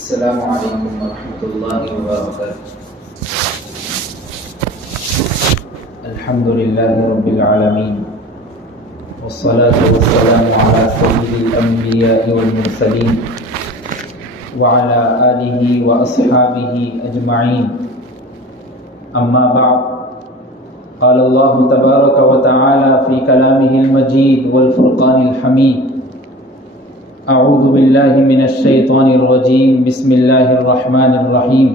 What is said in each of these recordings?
السلام علیکم ورحمۃ اللہ وبرکاتہ۔ الحمد للہ رب العالمین والصلاة والسلام علی سید الانبیاء والمرسلین وعلی آلہ واصحابہ اجمعین، اما بعد، قال اللہ تبارک وتعالی فی کلامہ المجید والفرقان الحمید، اعوذ باللہ من الشیطان الرجیم، بسم اللہ الرحمن الرحیم،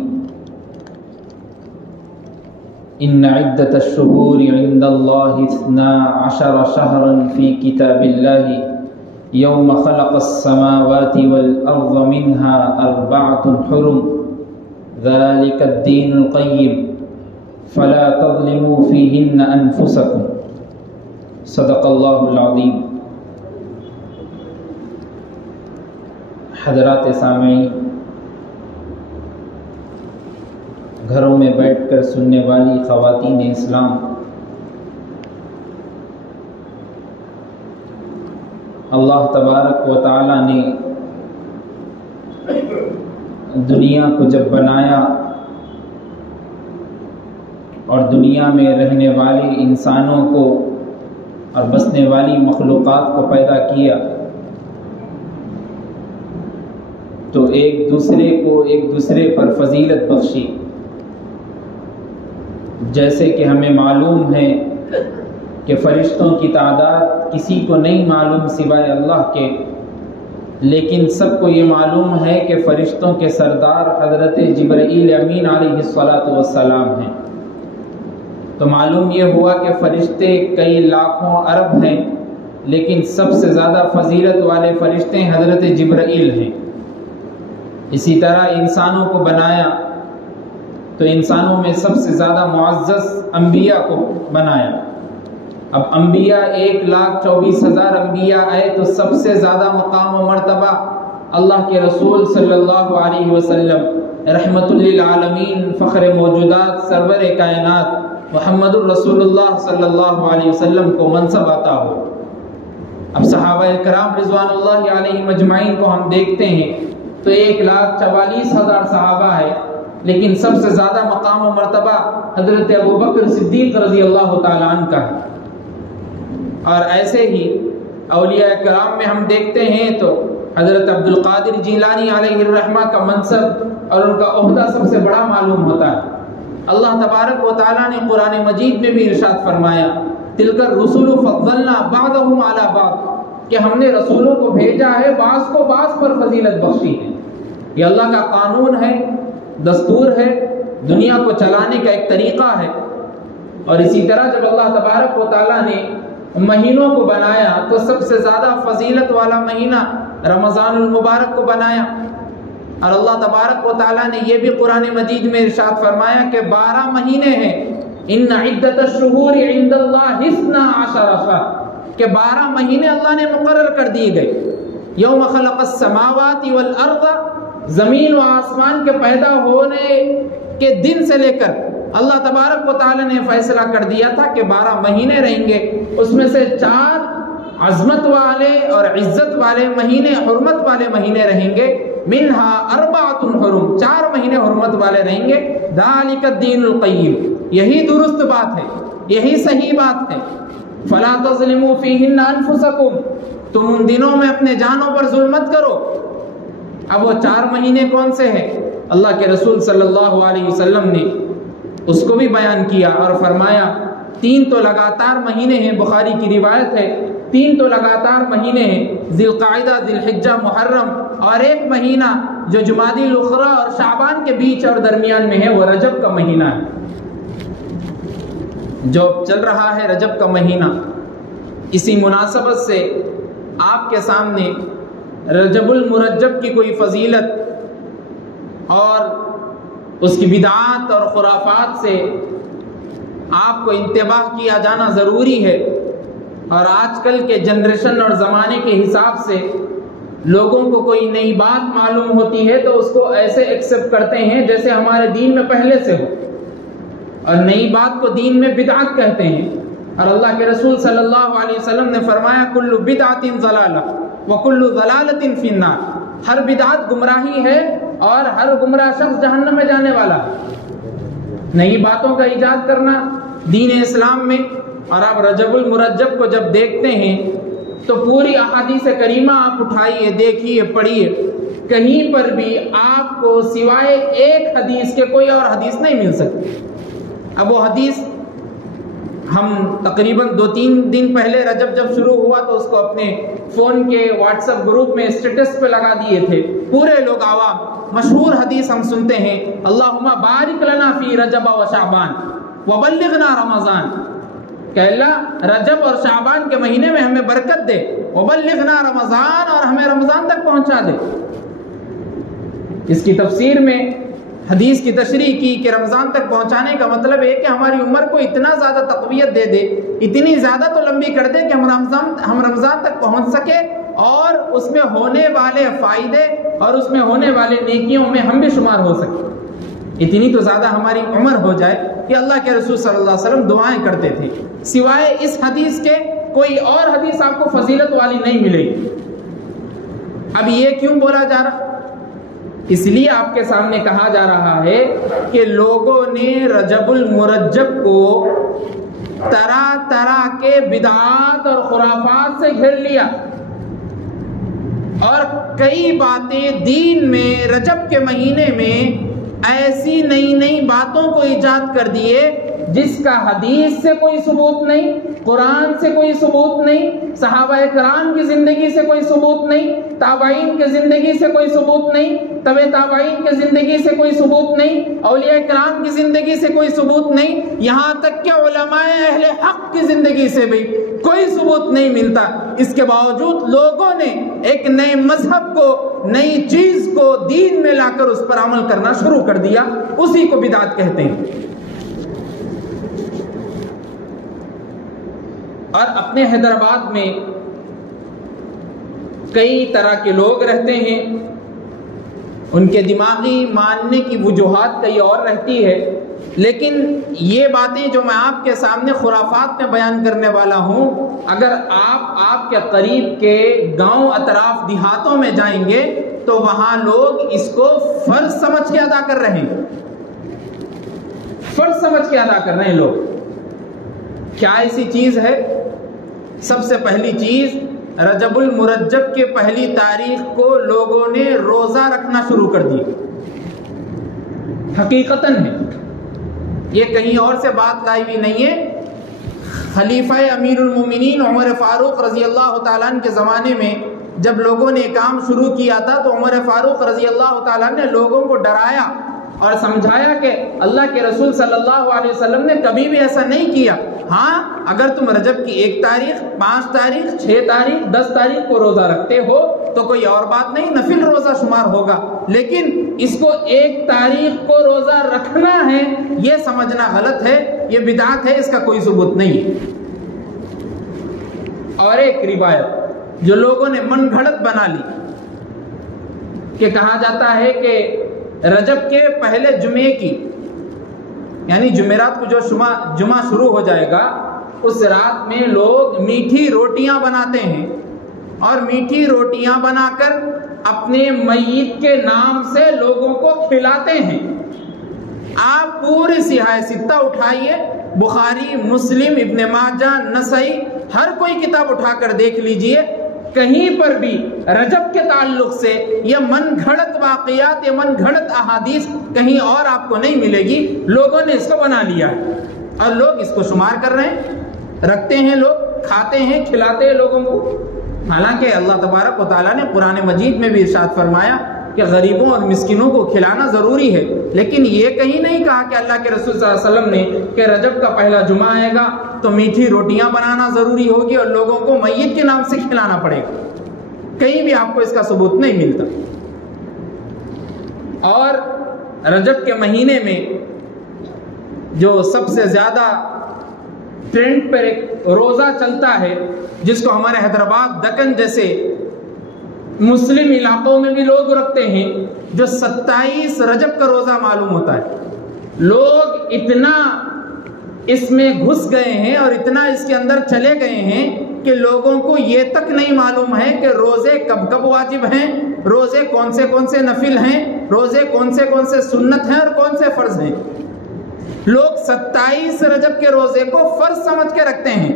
ان عدۃ الشہور عند اللہ 12 شہرا فی کتاب اللہ یوم خلق السماوات والارض منها 4 حرم ذلك الدین القیم فلا تظلموا فیہن انفسکم، صدق اللہ العظیم۔ حضرات سامعین، گھروں میں بیٹھ کر سننے والی خواتین اسلام، اللہ تبارک و تعالی نے دنیا کو جب بنایا اور دنیا میں رہنے والے انسانوں کو اور بسنے والی مخلوقات کو پیدا کیا تو ایک دوسرے پر فضیلت بخشی۔ جیسے کہ ہمیں معلوم ہے کہ فرشتوں کی تعداد کسی کو نہیں معلوم سوائے اللہ کے، لیکن سب کو یہ معلوم ہے کہ فرشتوں کے سردار حضرت جبرائیل امین علیہ السلام ہیں۔ تو معلوم یہ ہوا کہ فرشتے کئی لاکھوں ارب ہیں، لیکن سب سے زیادہ فضیلت والے فرشتے حضرت جبرائیل ہیں۔ اسی طرح انسانوں کو بنایا تو انسانوں میں سب سے زیادہ معزز انبیاء کو بنایا۔ اب انبیاء 1,24,000 انبیاء آئے تو سب سے زیادہ مقام و مرتبہ اللہ کے رسول صلی اللہ علیہ وسلم رحمت للعالمین، فخر موجودات، سرور کائنات محمد الرسول اللہ صلی اللہ علیہ وسلم کو منصب عطا ہو۔ اب صحابہ کرام رضوان اللہ علیہم اجمعین کو ہم دیکھتے ہیں تو 1,44,000 صحابہ ہے، لیکن سب سے زیادہ مقام و مرتبہ حضرت ابوبکر صدیق رضی اللہ تعالیٰ عنہ کا ہے۔ اور ایسے ہی اولیاء کرام میں ہم دیکھتے ہیں تو حضرت عبد القادر جیلانی علیہ الرحمہ کا منصب اور ان کا عہدہ سب سے بڑا معلوم ہوتا ہے۔ اللہ تبارک و تعالیٰ نے قرآن مجید میں بھی ارشاد فرمایا، تلک الرسل فضلنا بعضهم علی بعض، کہ ہم نے رسولوں کو بھیجا ہے، بعض کو بعض پر فضیلت بخشی ہے۔ یہ اللہ کا قانون ہے، دستور ہے، دنیا کو چلانے کا ایک طریقہ ہے۔ اور اسی طرح جب اللہ تبارک و تعالیٰ نے مہینوں کو بنایا تو سب سے زیادہ فضیلت والا مہینہ رمضان المبارک کو بنایا۔ اور اللہ تبارک و تعالیٰ نے یہ بھی قرآن مجید میں ارشاد فرمایا کہ 12 مہینے ہیں، ان عدۃ الشہور عند اللہ 12 شہر، کہ 12 مہینے اللہ نے مقرر کر دیے گئے۔ یوم خلق السماوات والارض، زمین و آسمان کے پیدا ہونے کے دن سے لے کر اللہ تبارک و تعالی نے فیصلہ کر دیا تھا کہ 12 مہینے رہیں گے، اس میں سے 4 عظمت والے اور عزت والے مہینے، حرمت والے مہینے رہیں گے، منہا 4 حرم، 4 مہینے حرمت والے رہیں گے، ذالک الدین القیم، یہی درست بات ہے، یہی صحیح بات ہے۔ فلا تظلموا فیہن انفسکم، تم ان دنوں میں اپنے جانوں پر ظلم مت کرو۔ اب وہ 4 مہینے کون سے ہیں؟ اللہ کے رسول صلی اللہ علیہ وسلم نے اس کو بھی بیان کیا اور فرمایا 3 تو لگاتار مہینے ہیں، بخاری کی روایت ہے 3 تو لگاتار مہینے ہیں، ذی القعدہ، ذی الحجہ، محرم، اور ایک مہینہ جو جمادی الاخری اور شعبان کے بیچ اور درمیان میں ہے، وہ رجب کا مہینہ ہے، جو چل رہا ہے رجب کا مہینہ۔ اسی مناسبت سے آپ کے سامنے رجب المرجب کی کوئی فضیلت اور اس کی بدعات اور خرافات سے آپ کو انتباہ کیا جانا ضروری ہے۔ اور آج کل کے جنریشن اور زمانے کے حساب سے لوگوں کو کوئی نئی بات معلوم ہوتی ہے تو اس کو ایسے ایکسپٹ کرتے ہیں جیسے ہمارے دین میں پہلے سے ہو، اور نئی بات کو دین میں بدعت کہتے ہیں۔ اور اللہ کے رسول صلی اللہ علیہ وسلم نے فرمایا کل بدعت ضلالہ وکل ضلالۃ فی النار، ہر بدعت گمراہی ہے اور ہر گمراہ شخص جہنم میں جانے والا ہے۔ نئی باتوں کا ایجاد کرنا دین اسلام میں۔ اور آپ رجب المرجب کو جب دیکھتے ہیں تو پوری احادیث کریمہ آپ اٹھائیے، دیکھیے، پڑھیے، کہیں پر بھی آپ کو سوائے ایک حدیث کے کوئی اور حدیث نہیں مل سکتی۔ اب وہ حدیث ہم تقریباً 2-3 دن پہلے رجب جب شروع ہوا تو اس کو اپنے فون کے واٹس ایپ گروپ میں اسٹیٹس پہ لگا دیے تھے پورے لوگ عوام۔ مشہور حدیث ہم سنتے ہیں، اللہم بارک لنا فی رجب و شعبان وبلغنا رمضان، کہ اللہ رجب اور شعبان کے مہینے میں ہمیں برکت دے، وبلغنا رمضان، اور ہمیں رمضان تک پہنچا دے۔ اس کی تفسیر میں حدیث کی تشریح کی کہ رمضان تک پہنچانے کا مطلب ہے کہ ہماری عمر کو اتنا زیادہ تقویت دے دے، اتنی زیادہ تو لمبی کر دے کہ ہم رمضان تک پہنچ سکے اور اس میں ہونے والے فائدے اور اس میں ہونے والے نیکیوں میں ہم بھی شمار ہو سکے۔ اتنی تو زیادہ ہماری عمر ہو جائے کہ اللہ کے رسول صلی اللہ علیہ وسلم دعائیں کرتے تھے۔ سوائے اس حدیث کے کوئی اور حدیث آپ کو فضیلت والی نہیں ملے گی۔ اب یہ کیوں بولا جا رہا؟ اس لیے آپ کے سامنے کہا جا رہا ہے کہ لوگوں نے رجب المرجب کو طرح طرح کے بدعات اور خرافات سے گھیر لیا، اور کئی باتیں دین میں رجب کے مہینے میں ایسی نئی نئی باتوں کو ایجاد کر دیے جس کا حدیث سے کوئی ثبوت نہیں، قرآن سے کوئی ثبوت نہیں، صحابہ کرام کی زندگی سے کوئی ثبوت نہیں، تابعین کی زندگی سے کوئی ثبوت نہیں، تبع تابعین کی زندگی سے کوئی ثبوت نہیں، اولیاء کرام کی زندگی سے کوئی ثبوت نہیں، یہاں تک کہ علماء اہل حق کی زندگی سے بھی کوئی ثبوت نہیں ملتا۔ اس کے باوجود لوگوں نے ایک نئے مذہب کو، نئی چیز کو دین میں لا کر اس پر عمل کرنا شروع کر دیا، اسی کو بدعت کہتے ہیں۔ اور اپنے حیدرآباد میں کئی طرح کے لوگ رہتے ہیں، ان کے دماغی ماننے کی وجوہات کئی اور رہتی ہے، لیکن یہ باتیں جو میں آپ کے سامنے خرافات میں بیان کرنے والا ہوں، اگر آپ کے قریب کے گاؤں، اطراف، دیہاتوں میں جائیں گے تو وہاں لوگ اس کو فرض سمجھ کے ادا کر رہے ہیں، فرض سمجھ کے ادا کر رہے ہیں لوگ۔ کیا ایسی چیز ہے؟ سب سے پہلی چیز، رجب المرجب کے پہلی تاریخ کو لوگوں نے روزہ رکھنا شروع کر دی۔ حقیقتاً ہے، یہ کہیں اور سے بات لائی ہوئی نہیں ہے۔ خلیفہ امیر المومنین عمر فاروق رضی اللہ تعالیٰ عنہ کے زمانے میں جب لوگوں نے کام شروع کیا تھا تو عمر فاروق رضی اللہ تعالیٰ عنہ نے لوگوں کو ڈرایا اور سمجھایا کہ اللہ کے رسول صلی اللہ علیہ وسلم نے کبھی بھی ایسا نہیں کیا۔ ہاں، اگر تم رجب کی 1 تاریخ، 5 تاریخ، 6 تاریخ، 10 تاریخ کو روزہ رکھتے ہو تو کوئی اور بات نہیں، نفل روزہ شمار ہوگا، لیکن اس کو 1 تاریخ کو روزہ رکھنا ہے، یہ سمجھنا غلط ہے، یہ بدعت ہے، اس کا کوئی ثبوت نہیں ہے۔ اور ایک روایت جو لوگوں نے من گھڑت بنا لی کہ کہا جاتا ہے کہ رجب کے پہلے جمعے کی، یعنی جمعرات کو جو جمعہ شروع ہو جائے گا، اس رات میں لوگ میٹھی روٹیاں بناتے ہیں، اور میٹھی روٹیاں بنا کر اپنے میت کے نام سے لوگوں کو کھلاتے ہیں۔ آپ پورے سیاہ ستہ اٹھائیے، بخاری، مسلم، ابن ماجہ، نسائی، ہر کوئی کتاب اٹھا کر دیکھ لیجئے، کہیں پر بھی رجب کے تعلق سے یہ من گھڑت واقعات، یہ من گھڑت احادیث کہیں اور آپ کو نہیں ملے گی۔ لوگوں نے اس کو بنا لیا ہے اور لوگ اس کو شمار کر رہے ہیں، رکھتے ہیں، لوگ کھاتے ہیں، کھلاتے ہیں لوگوں کو۔ حالانکہ اللہ تبارک و تعالیٰ نے قرآن مجید میں بھی ارشاد فرمایا کہ غریبوں اور مسکینوں کو کھلانا ضروری ہے، لیکن یہ کہیں نہیں کہا کہ اللہ کے رسول صلی اللہ علیہ وسلم نے کہ رجب کا پہلا جمعہ آئے گا تو میٹھی روٹیاں بنانا ضروری ہوگی اور لوگوں کو میت کے نام سے کھلانا پڑے گا۔ کہیں بھی آپ کو اس کا ثبوت نہیں ملتا۔ اور رجب کے مہینے میں جو سب سے زیادہ ٹرینڈ پر ایک روزہ چلتا ہے، جس کو ہمارے حیدرآباد، دکن جیسے مسلم علاقوں میں بھی لوگ رکھتے ہیں، جو 27 رجب کا روزہ معلوم ہوتا ہے۔ لوگ اتنا اس میں گھس گئے ہیں اور اتنا اس کے اندر چلے گئے ہیں کہ لوگوں کو یہ تک نہیں معلوم ہے کہ روزے کب کب واجب ہیں، روزے کون سے نفل ہیں، روزے کون سے سنت ہیں اور کون سے فرض ہیں۔ لوگ 27 رجب کے روزے کو فرض سمجھ کے رکھتے ہیں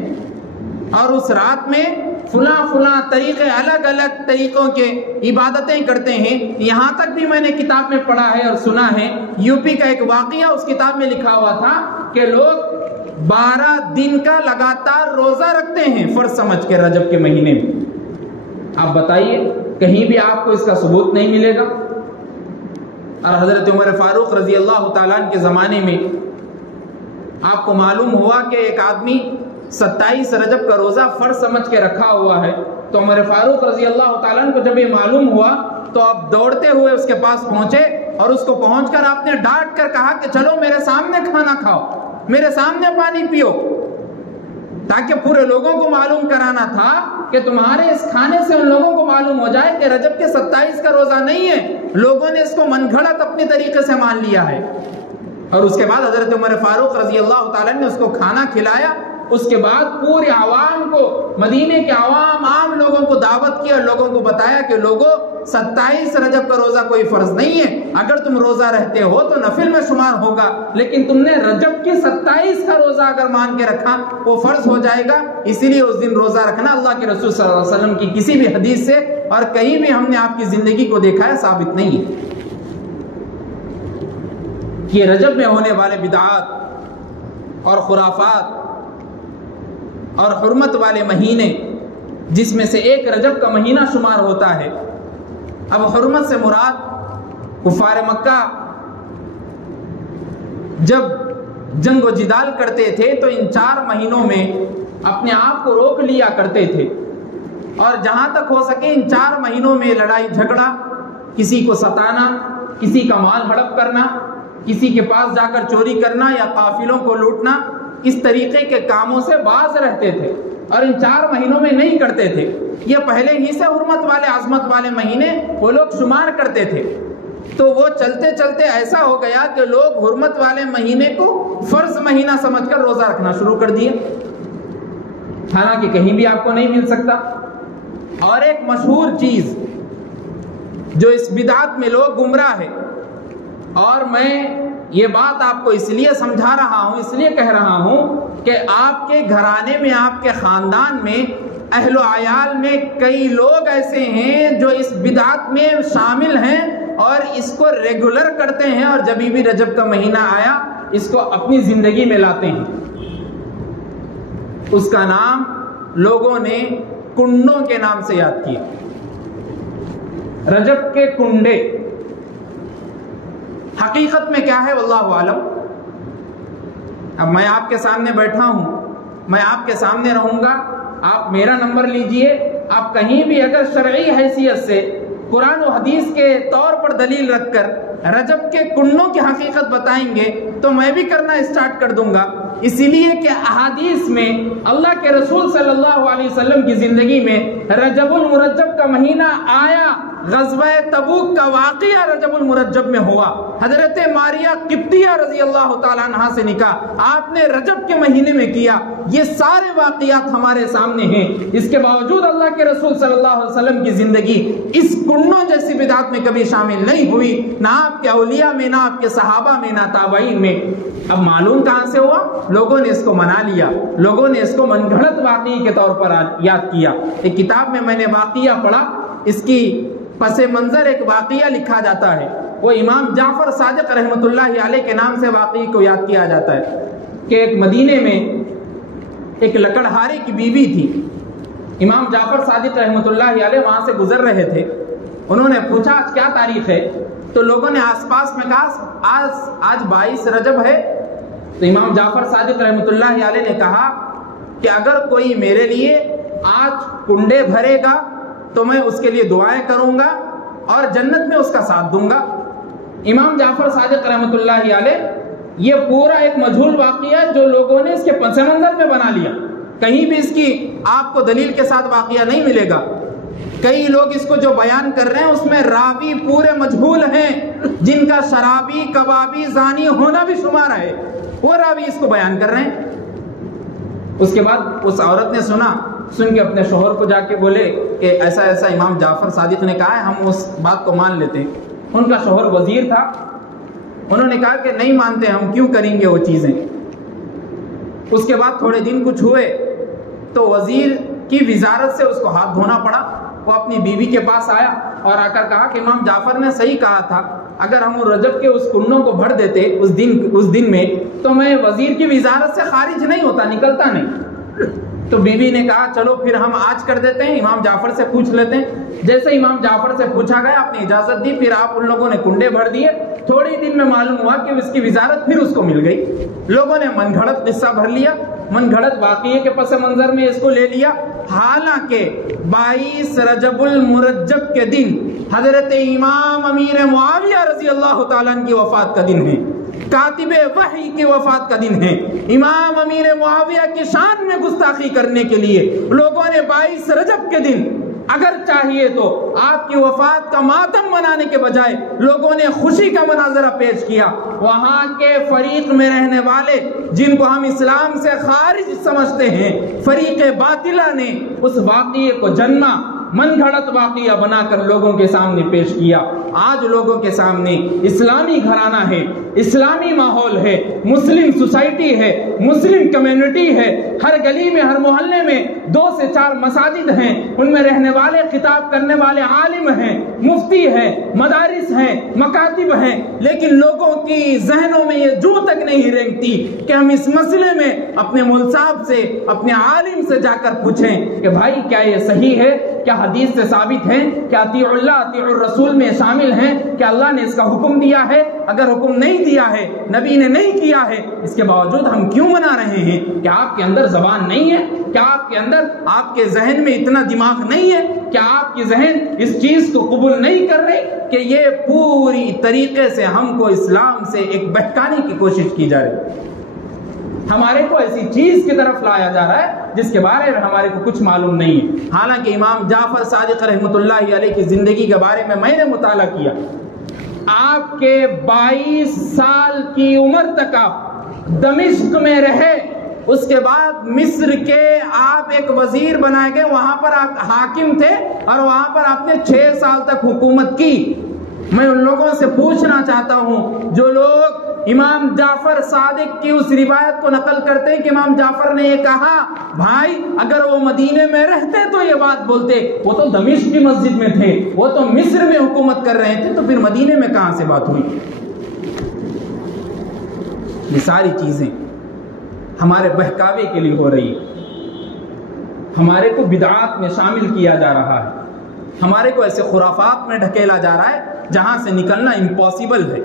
اور اس رات میں فلاں طریقے، الگ الگ طریقوں کے عبادتیں کرتے ہیں۔ یہاں تک بھی میں نے کتاب میں پڑھا ہے اور سنا ہے، یو پی کا ایک واقعہ اس کتاب میں لکھا ہوا تھا کہ لوگ 12 دن کا لگاتار روزہ رکھتے ہیں فرض سمجھ کے رجب کے مہینے میں۔ آپ بتائیے، کہیں بھی آپ کو اس کا ثبوت نہیں ملے گا۔ اور حضرت عمر فاروق رضی اللہ تعالیٰ عنہ کے زمانے میں آپ کو معلوم ہوا کہ ایک آدمی 27 رجب کا روزہ فرض سمجھ کے رکھا ہوا ہے، تو عمر فاروق رضی اللہ تعالیٰ عنہ کو جب یہ معلوم ہوا تو آپ دوڑتے ہوئے اس کے پاس پہنچے اور اس کو پہنچ کر آپ نے ڈانٹ کر کہا کہ چلو میرے سامنے کھانا کھاؤ، میرے سامنے پانی پیو، تاکہ پورے لوگوں کو معلوم کرانا تھا کہ تمہارے اس کھانے سے ان لوگوں کو معلوم ہو جائے کہ رجب کے 27 کا روزہ نہیں ہے، لوگوں نے اس کو من گھڑت اپنے طریقے سے مان لیا ہے۔ اور اس کے بعد حضرت عمر فاروق رضی اللہ تعالیٰ نے اس کو کھانا کھلایا۔ اس کے بعد پورے عوام کو، مدینے کے عام لوگوں کو دعوت کی اور لوگوں کو بتایا کہ لوگوں 27 رجب کا روزہ کوئی فرض نہیں ہے، اگر تم روزہ رہتے ہو تو نفل میں شمار ہوگا، لیکن تم نے رجب کے 27 کا روزہ اگر مان کے رکھا وہ فرض ہو جائے گا، اسی لیے اس دن روزہ رکھنا اللہ کے رسول صلی اللہ علیہ وسلم کی کسی بھی حدیث سے اور کہیں بھی ہم نے آپ کی زندگی کو دیکھا ہے ثابت نہیں ہے۔ یہ رجب میں ہونے والے بدعات اور خرافات اور حرمت والے مہینے، جس میں سے ایک رجب کا مہینہ شمار ہوتا ہے۔ اب حرمت سے مراد کفار مکہ جب جنگ و جدال کرتے تھے تو ان 4 مہینوں میں اپنے آپ کو روک لیا کرتے تھے، اور جہاں تک ہو سکے ان 4 مہینوں میں لڑائی جھگڑا، کسی کو ستانا، کسی کا مال ہڑپ کرنا، کسی کے پاس جا کر چوری کرنا یا قافلوں کو لوٹنا، اس طریقے کے کاموں سے باز رہتے تھے اور ان 4 مہینوں میں نہیں کرتے تھے۔ یہ پہلے ہی سے حرمت والے، عظمت والے مہینے وہ لوگ شمار کرتے تھے، تو وہ چلتے چلتے ایسا ہو گیا کہ لوگ حرمت والے مہینے کو فرض مہینہ سمجھ کر روزہ رکھنا شروع کر دیے، حالانکہ کہیں بھی آپ کو نہیں مل سکتا۔ اور ایک مشہور چیز جو اس بدعت میں لوگ گمراہ ہے، اور میں یہ بات آپ کو اس لیے سمجھا رہا ہوں، اس لیے کہہ رہا ہوں کہ آپ کے گھرانے میں، آپ کے خاندان میں، اہل و عیال میں کئی لوگ ایسے ہیں جو اس بدعت میں شامل ہیں اور اس کو ریگولر کرتے ہیں، اور جب بھی رجب کا مہینہ آیا اس کو اپنی زندگی میں لاتے ہیں۔ اس کا نام لوگوں نے کنڈوں کے نام سے یاد کیا، رجب کے کنڈے۔ حقیقت میں کیا ہے واللہ عالم۔ اب میں آپ کے سامنے بیٹھا ہوں، میں آپ کے سامنے رہوں گا، آپ میرا نمبر لیجئے، آپ کہیں بھی اگر شرعی حیثیت سے قرآن و حدیث کے طور پر دلیل رکھ کر رجب کے کنڈوں کی حقیقت بتائیں گے تو میں بھی کرنا اسٹارٹ کر دوں گا، اسی لیے کہ احادیث میں اللہ کے رسول صلی اللہ علیہ وسلم کی زندگی میں رجب المرجب کا مہینہ آیا۔ غزوہ تبوک کا واقعہ رجب المرجب میں ہوا، حضرت ماریہ قبطیہ رضی اللہ تعالیٰ عنہ سے نکاح آپ نے رجب کے مہینے میں کیا۔ یہ سارے واقعات ہمارے سامنے ہیں، اس کے باوجود اللہ کے رسول صلی اللہ علیہ وسلم کی زندگی اس کنڈوں جیسی بدعت میں کبھی شامل نہیں ہوئی، نہ آپ کے اولیاء میں، نہ آپ کے صحابہ میں، نہ تابعین میں۔ اب معلوم کہاں سے ہوا؟ لوگوں نے اس کو منا لیا، لوگوں نے اس کو من گھڑت واقعی کے طور پر یاد کیا۔ ایک کتاب میں نے واقعہ پڑھا، اس کی پس منظر ایک واقعہ لکھا جاتا ہے، وہ امام جعفر صادق رحمۃ اللہ علیہ کے نام سے واقعی کو یاد کیا جاتا ہے کہ ایک مدینے میں ایک لکڑہارے کی بیوی تھی۔ امام جعفر صادق رحمۃ اللہ علیہ وہاں سے گزر رہے تھے، انہوں نے پوچھا آج کیا تاریخ ہے؟ تو لوگوں نے آس پاس میں کہا آج 22 رجب ہے۔ تو امام جعفر صادق رحمۃ اللہ علیہ نے کہا کہ اگر کوئی میرے لیے آج کنڈے بھرے گا تو میں اس کے لیے دعائیں کروں گا اور جنت میں اس کا ساتھ دوں گا۔ امام جعفر صادق رحمۃ اللہ علیہ یہ پورا ایک مجہول واقعہ جو لوگوں نے اس کے پس منظر میں بنا لیا، کہیں بھی اس کی آپ کو دلیل کے ساتھ واقعہ نہیں ملے گا۔ کئی لوگ اس کو جو بیان کر رہے ہیں اس میں راوی پورے مجہول ہیں، جن کا شرابی، کبابی، زانی ہونا بھی شمار ہے، وہ راوی اس کو بیان کر رہے ہیں۔ اس کے بعد اس عورت نے سنا سن کے اپنے شوہر کو جا کے بولے کہ ایسا ایسا امام جعفر صادق نے کہا ہے، ہم اس بات کو مان لیتے ہیں۔ ان کا شوہر وزیر تھا، انہوں نے کہا کہ نہیں مانتے، ہم کیوں کریں گے وہ چیزیں۔ اس کے بعد تھوڑے دن کچھ ہوئے تو وزیر کی وزارت سے اس کو ہاتھ دھونا پڑا۔ وہ اپنی بیوی کے پاس آیا اور آ کر کہا کہ امام جعفر نے صحیح کہا تھا، اگر ہم رجب کے اس کنڈوں کو بھر دیتے اس دن میں تو میں وزیر کی وزارت سے خارج نہیں ہوتا، نکلتا نہیں۔ تو بیوی نے کہا چلو پھر ہم آج کر دیتے ہیں، امام جعفر سے پوچھ لیتے ہیں۔ جیسے امام جعفر سے پوچھا گیا، آپ نے اجازت دی، پھر آپ ان لوگوں نے کنڈے بھر دیے۔ تھوڑی دن میں معلوم ہوا کہ اس کی وزارت پھر اس کو مل گئی۔ لوگوں نے من گھڑت قصہ بھر لیا، من گھڑت واقعے کے پس منظر میں اس کو لے لیا۔ حالانکہ 22 رجب المرجب کے دن حضرت امام امیر معاویہ رضی اللہ تعالیٰ عنہ کی وفات کا دن ہے، کاتب وحی کی وفات کا دن ہے۔ امام امیر معاویہ کی شان میں گستاخی کرنے کے لیے لوگوں نے 22 رجب کے دن اگر چاہیے تو آپ کی وفات کا ماتم منانے کے بجائے لوگوں نے خوشی کا مناظرہ پیش کیا۔ وہاں کے فریق میں رہنے والے جن کو ہم اسلام سے خارج سمجھتے ہیں، فریق باطلہ نے اس واقعے کو جنما من گھڑت واقعہ بنا کر لوگوں کے سامنے پیش کیا۔ آج لوگوں کے سامنے اسلامی گھرانہ ہے، اسلامی ماحول ہے، مسلم سوسائٹی ہے، مسلم کمیونٹی ہے، ہر گلی میں، ہر محلے میں 2 سے 4 مساجد ہیں، ان میں رہنے والے، خطاب کرنے والے عالم ہیں، مفتی ہیں، مدارس ہیں، مکاتب ہیں، لیکن لوگوں کی ذہنوں میں یہ جو تک نہیں رینگتی کہ ہم اس مسئلے میں اپنے مول صاحب سے، اپنے عالم سے جا کر پوچھیں کہ بھائی کیا یہ صحیح ہے، کیا حدیث سے ثابت ہے، کیا اطیعوا اللہ اطیعوا الرسول میں شامل ہیں، کیا اللہ نے اس کا حکم دیا ہے؟ اگر حکم نہیں دیا ہے، نبی نے نہیں کیا ہے، اس کے باوجود ہم کیوں منا رہے ہیں؟ کیا آپ کے اندر زبان نہیں ہے؟ کیا آپ کے اندر، آپ کے ذہن میں اتنا دماغ نہیں ہے؟ کیا آپ کی ذہن اس چیز کو قبول نہیں کر رہے کہ یہ پوری طریقے سے ہم کو اسلام سے ایک بہکانے کی کوشش کی جا رہی ہے؟ ہمارے کو ایسی چیز کی طرف لایا جا رہا ہے جس کے بارے میں ہمارے کو کچھ معلوم نہیں ہے۔ حالانکہ امام جعفر صادق رحمۃ اللہ علیہ کی زندگی کے بارے میں نے مطالعہ کیا۔ آپ کے 22 سال کی عمر تک آپ دمشق میں رہے، اس کے بعد مصر کے آپ ایک وزیر بنائے گئے، وہاں پر آپ حاکم تھے اور وہاں پر آپ نے 6 سال تک حکومت کی۔ میں ان لوگوں سے پوچھنا چاہتا ہوں جو لوگ امام جعفر صادق کی اس روایت کو نقل کرتے ہیں کہ امام جعفر نے یہ کہا، بھائی اگر وہ مدینے میں رہتے تو یہ بات بولتے، وہ تو دمشق کی مسجد میں تھے، وہ تو مصر میں حکومت کر رہے تھے، تو پھر مدینے میں کہاں سے بات ہوئی؟ یہ ساری چیزیں ہمارے بہکاوے کے لیے ہو رہی ہے، ہمارے کو بدعات میں شامل کیا جا رہا ہے، ہمارے کو ایسے خرافات میں ڈھکیلا جا رہا ہے جہاں سے نکلنا امپاسبل ہے،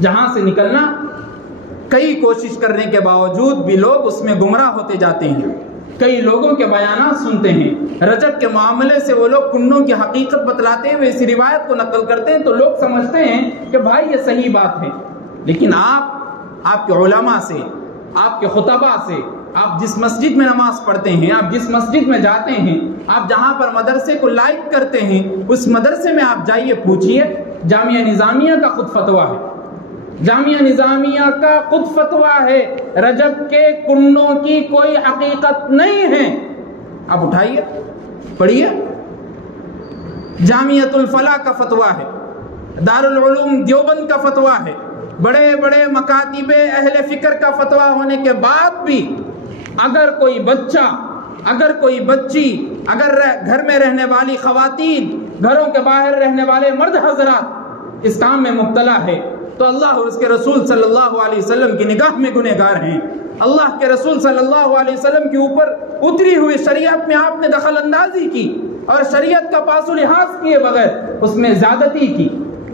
جہاں سے نکلنا کئی کوشش کرنے کے باوجود بھی لوگ اس میں گمراہ ہوتے جاتے ہیں۔ کئی لوگوں کے بیانات سنتے ہیں، رجب کے معاملے سے وہ لوگ کنڈوں کی حقیقت بتلاتے ہوئے اس روایت کو نقل کرتے ہیں تو لوگ سمجھتے ہیں کہ بھائی یہ صحیح بات ہے، لیکن آپ کے علماء سے، آپ کے خطباء سے، آپ جس مسجد میں نماز پڑھتے ہیں، آپ جس مسجد میں جاتے ہیں، آپ جہاں پر مدرسے کو لائک کرتے ہیں، اس مدرسے میں آپ جائیے، پوچھئے، جامعہ نظامیہ کا خود فتویٰ ہے، جامعہ نظامیہ کا خود فتویٰ ہے، رجب کے کنڈوں کی کوئی حقیقت نہیں ہے۔ آپ اٹھائیے پڑھیے، جامعۃ الفلاح کا فتویٰ ہے، دارالعلوم دیوبند کا فتویٰ ہے، بڑے بڑے مکاتب اہل فکر کا فتویٰ ہونے کے بعد بھی اگر کوئی بچہ، اگر کوئی بچی، اگر گھر میں رہنے والی خواتین، گھروں کے باہر رہنے والے مرد حضرات اس کام میں مبتلا ہے تو اللہ اور اس کے رسول صلی اللہ علیہ وسلم کی نگاہ میں گنہگار ہیں۔ اللہ کے رسول صلی اللہ علیہ وسلم کے اوپر اتری ہوئی شریعت میں آپ نے دخل اندازی کی اور شریعت کا پاس و لحاظ کیے بغیر اس میں زیادتی کی،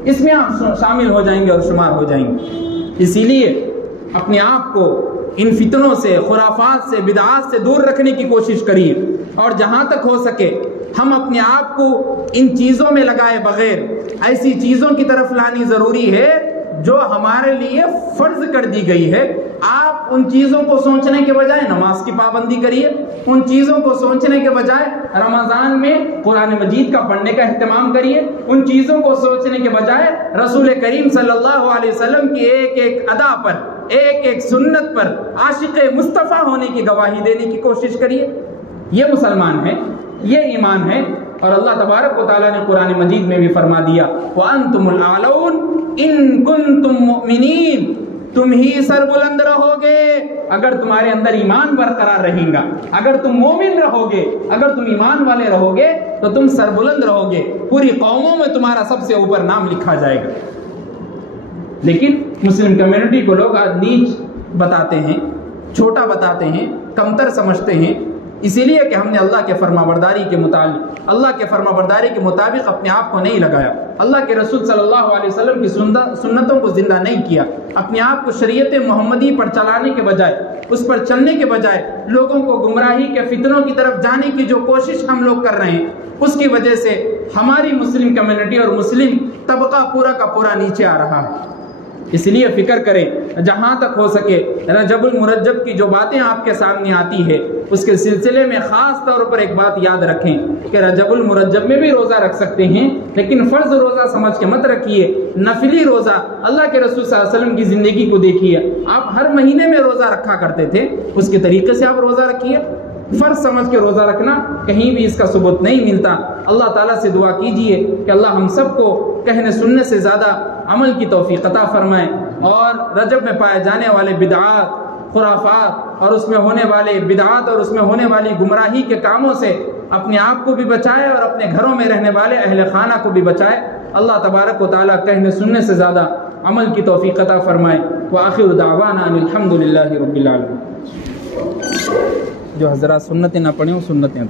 اس میں آپ شامل ہو جائیں گے اور شمار ہو جائیں گے۔ اسی لیے اپنے آپ کو ان فتنوں سے، خرافات سے، بدعات سے دور رکھنے کی کوشش کریے، اور جہاں تک ہو سکے ہم اپنے آپ کو ان چیزوں میں لگائے بغیر ایسی چیزوں کی طرف لانی ضروری ہے جو ہمارے لیے فرض کر دی گئی ہے۔ آپ ان چیزوں کو سوچنے کے بجائے نماز کی پابندی کریے، ان چیزوں کو سوچنے کے بجائے رمضان میں قرآن مجید کا پڑھنے کا اہتمام کریے، ان چیزوں کو سوچنے کے بجائے رسول کریم صلی اللہ علیہ وسلم کی ایک ایک ادا پر، ایک ایک سنت پر عاشق مصطفیٰ ہونے کی گواہی دینے کی کوشش کریے۔ یہ مسلمان ہے، یہ ایمان ہے۔ اور اللہ تبارک و تعالیٰ نے قرآن مجید میں بھی فرما دیا وَأَنْتُمُ الْأَعْلَوْنَ إِن كُنتُم مُؤْمِنِينَ، تم ہی سربلند رہو گے اگر تمہارے اندر ایمان برقرار رہے گا، اگر تم مومن رہو گے، اگر تم ایمان والے رہو گے تو تم سربلند رہو گے، پوری قوموں میں تمہارا سب سے اوپر نام لکھا جائے گا۔ لیکن مسلم کمیونٹی کو لوگ آج نیچ بتاتے ہیں، چھوٹا بتاتے ہیں، کمتر سمجھتے ہیں، اسی لیے کہ ہم نے اللہ کے فرما برداری کے متعلق، اللہ کے فرما برداری کے مطابق اپنے آپ کو نہیں لگایا، اللہ کے رسول صلی اللہ علیہ وسلم کی سنتوں کو زندہ نہیں کیا، اپنے آپ کو شریعت محمدی پر چلانے کے بجائے، اس پر چلنے کے بجائے لوگوں کو گمراہی کے فتنوں کی طرف جانے کی جو کوشش ہم لوگ کر رہے ہیں، اس کی وجہ سے ہماری مسلم کمیونٹی اور مسلم طبقہ پورا کا پورا نیچے آ رہا ہے۔ اس لیے فکر کریں، جہاں تک ہو سکے رجب المرجب کی جو باتیں آپ کے سامنے آتی ہے اس کے سلسلے میں خاص طور پر ایک بات یاد رکھیں کہ رجب المرجب میں بھی روزہ رکھ سکتے ہیں، لیکن فرض روزہ سمجھ کے مت رکھیے، نفلی روزہ۔ اللہ کے رسول صلی اللہ علیہ وسلم کی زندگی کو دیکھیے، آپ ہر مہینے میں روزہ رکھا کرتے تھے، اس کے طریقے سے آپ روزہ رکھیے۔ فرض سمجھ کے روزہ رکھنا کہیں بھی اس کا ثبوت نہیں ملتا۔ اللہ تعالیٰ سے دعا کیجئے کہ اللہ ہم سب کو کہنے سننے سے زیادہ عمل کی توفیق عطا فرمائے، اور رجب میں پائے جانے والے بدعات، خرافات اور اس میں ہونے والے بدعات اور اس میں ہونے والی گمراہی کے کاموں سے اپنے آپ کو بھی بچائے اور اپنے گھروں میں رہنے والے اہل خانہ کو بھی بچائے۔ اللہ تبارک و تعالیٰ کہنے سننے سے زیادہ عمل کی توفیق عطا فرمائے۔ وآخر دعوانا ان الحمد للہ رب العالمین۔ جو حضرات سنتیں نہ پڑھیں وہ سنتیں